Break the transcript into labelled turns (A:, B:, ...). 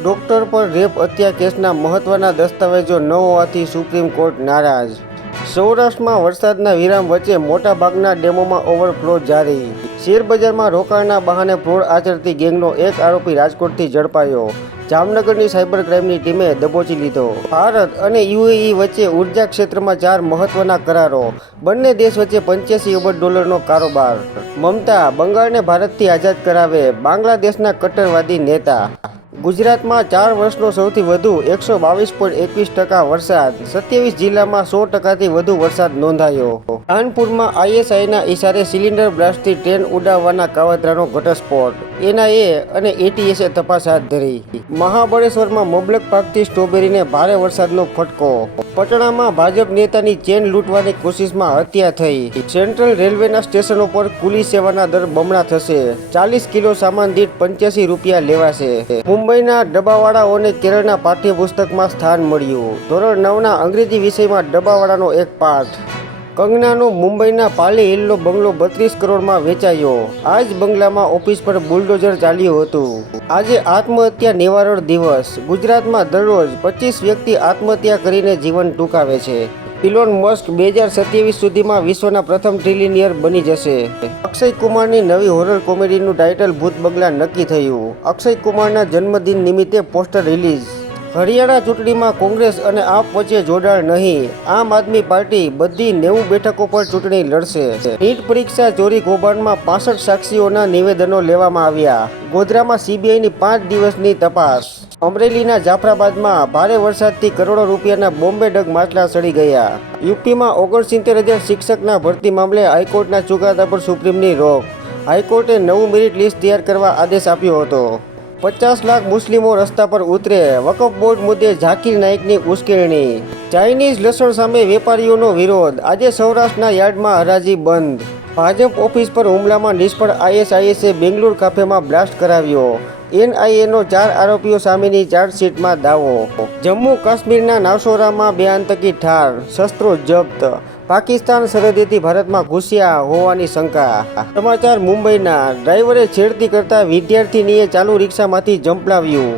A: Doctor પર rape હત્યા કેસના મહત્વના દસ્તાવેજો ન હોવાથી સુપ્રીમ કોર્ટ નારાજ. સૌરાષ્ટ્રમાં વરસાદના વિરામ વચ્ચે મોટાભાગના ડેમોમાં ઓવરફ્લો જારી. શેરબજારમાં રોકાણના બહાને ફ્રોડ આચરતી ગેંગનો એક આરોપી રાજકોટથી ઝડપાયો. જામનગરની સાયબર ક્રાઇમની ટીમે દબોચી લીધો. ભારત અને યુએઈ વચ્ચે ઊર્જા ક્ષેત્રમાં ચાર મહત્વના કરારો. બંને દેશ વચ્ચે પંચ્યાસી અબજ ડોલરનો કારોબાર. મમતા બંગાળને ભારતથી આઝાદ કરાવે બાંગ્લાદેશના કટ્ટરવાદી નેતા. ગુજરાતમાં ચાર વર્ષનો સૌથી વધુ એકસો બાવીસ પોઈન્ટ એકવીસ ટકા વરસાદ, સત્યાવીસ જિલ્લામાં સો ટકાથી વધુ વરસાદ નોંધાયો. કાનપુરમાં આઈએસઆઈના ઇશારે સિલિન્ડર બ્લાસ્ટથી ટ્રેન ઉડાવવાના કાવતરાનો ઘટસ્ફોટ. એનઆઈએ અને એટીએસએ તપાસ હાથ ધરી. મહાબળેશ્વરમાં મબલક પાકતી સ્ટ્રોબેરીને ભારે વરસાદનો ફટકો. પટણામાં ભાજપ નેતાની ચેન લૂંટવાની કોશિશમાં હત્યા થઈ. સેન્ટ્રલ રેલવેના સ્ટેશનો પર કુલી સેવાના દર બમણા થશે. ચાલીસ કિલો સામાન દીઠ પંચ્યાસી રૂપિયા લેવાશે. મુંબઈના ડબ્બાવાળાઓને કેરળના પાઠ્યપુસ્તકમાં સ્થાન મળ્યું. ધોરણ નવના અંગ્રેજી વિષયમાં ડબ્બાવાળાનો એક પાઠ. કંગનાનો મુંબઈના પાલી હિલનો બંગલો બત્રીસ કરોડમાં વેચાયો. આ જ બંગલામાં ઓફિસ પર બુલડોઝર ચાલ્યું હતું. આજે આત્મહત્યા નિવારણ દિવસ. ગુજરાતમાં દરરોજ પચીસ વ્યક્તિ આત્મહત્યા કરીને જીવન ટૂંકાવે છે. ઇલોન મસ્ક બે હજાર સત્યાવીસ સુધીમાં વિશ્વના પ્રથમ ટ્રિલિનિયર બની જશે. અક્ષય કુમારની નવી હોરર કોમેડીનું ટાઇટલ ભૂત બંગલા નક્કી થયું. અક્ષય કુમારના જન્મદિન નિમિત્તે પોસ્ટર રિલીઝ હરિયાણા ચૂંટણીમાં કોંગ્રેસ અને આપ વચ્ચે જોડાણ નહીં. આમ આદમી પાર્ટી બધી નેવું બેઠકો પર ચૂંટણી લડશે. નીટ પરીક્ષા ચોરી કૌભાંડમાં પાસઠ સાક્ષીઓના નિવેદનો લેવામાં આવ્યા. ગોધરામાં સીબીઆઈની પાંચ દિવસની તપાસ. અમરેલીના જાફરાબાદમાં ભારે વરસાદથી કરોડો રૂપિયાના બોમ્બે ડગ માટલા સડી ગયા. યુપીમાં ઓગણસિત્તેર હજાર શિક્ષકના ભરતી મામલે હાઈકોર્ટના ચુકાદા પર સુપ્રીમની રોક. હાઈકોર્ટે નવું મેરિટ લિસ્ટ તૈયાર કરવા આદેશ આપ્યો હતો. પચાસ લાખ મુસ્લિમો રસ્તા પર ઉતરે. વકફ બોર્ડ મુદ્દે ઝાકીર નાઇકની ઉશ્કેરણી. ચાઇનીઝ લસણ સામે વેપારીઓનો વિરોધ. આજે સૌરાષ્ટ્રના યાર્ડમાં હરાજી બંધ. ભાજપ ઓફિસ પર હુમલામાં નિષ્ફળ આઈએસઆઈએસે બેંગ્લોર કાફેમાં બ્લાસ્ટ કરાવ્યો. એનઆઈએનો ચાર આરોપીઓ સામેની ચાર્જશીટમાં દાવો. જમ્મુ કાશ્મીરના નાસોરામાં બે આતંકી ઠાર, શસ્ત્રો જપ્ત. પાકિસ્તાન સરહદેથી ભારતમાં ઘૂસ્યા હોવાની શંકા. સમાચાર મુંબઈના, ડ્રાઈવરે છેડતી કરતા વિદ્યાર્થીનીએ ચાલુ રિક્ષામાંથી જંપલાવ્યું.